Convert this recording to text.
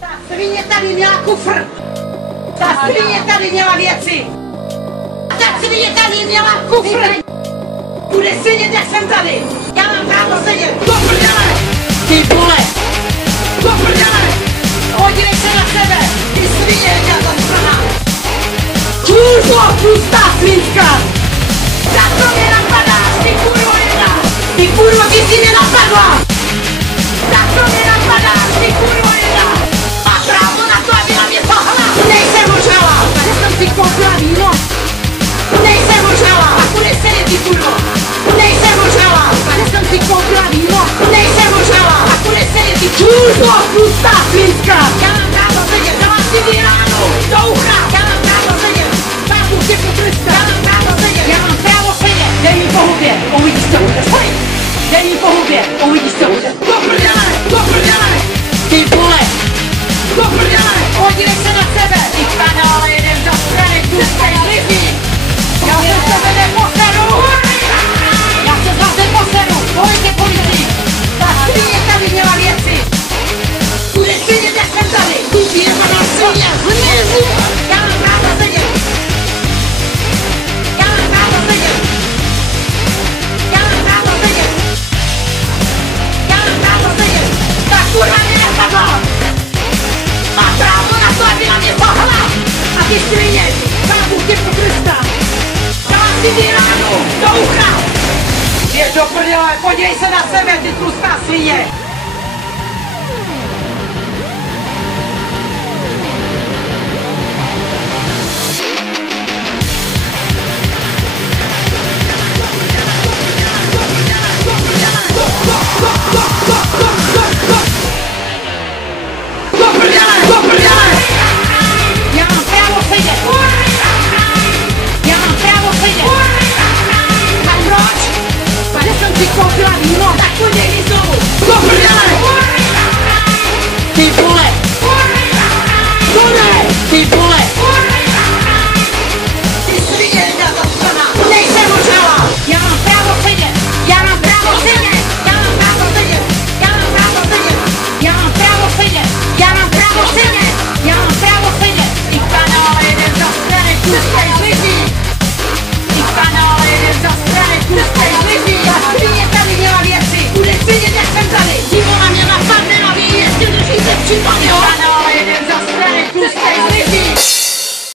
Ta svině tady měla kufr. Ta svině tady měla věci. Ta svině tady měla kufr. Bude sedět, jak jsem tady. Já mám právo sedět. Do prdele! Ty vole! Do prdele! Podívej se na sebe! Ty svině, já to strana! Kurvo, tlustá svinská! Za to mě napadáš, ty kurvo jedna! Ty kurvo, ty si mě napadla! Za to mě napadáš, ty kurvo jedna! Má právo na to, aby na mě tahla! Nejsem ožrala! Že jsem si koupila víno! Nejsem ožrala! A bude sedět, ty kurvo! Nejsem ožrala! Že jsem si koupila víno! Nejsem ožrala! A bude sedět, ty kurvo, tlustá svinská! Já mám právo sedět, dala si vyránu! Do ucha! Já mám právo sedět! Pápu tě potrestá! Já mám právo sedět! Já mám právo sedět! Dej mi po hubě, uvidíš co bude! Dej mi po hubě, uvidíš co bude! Do prdele! Do prdele! Ty vole! Do prdele! Podívej se na sebe! Ty kanále jeden za stranek, tlustej hryzí! Já se z tebe neposeru! Já se zase poseru! Pojďte policii! Ta svině tady měla věci! Bude sedět, jak jsem tady! Ty jemaná svině! Hnězu! Já mám právo sedět! Já mám právo sedět! Já mám právo sedět! Já mám právo sedět! Ta kurva mě napadla! Má právo na to, aby na mě tahla! A ty svině! Pápu tě potrestá! Dám si vyránu! Do ucha! Běž do prdele! Podívej se na sebe, ty tlustá svině!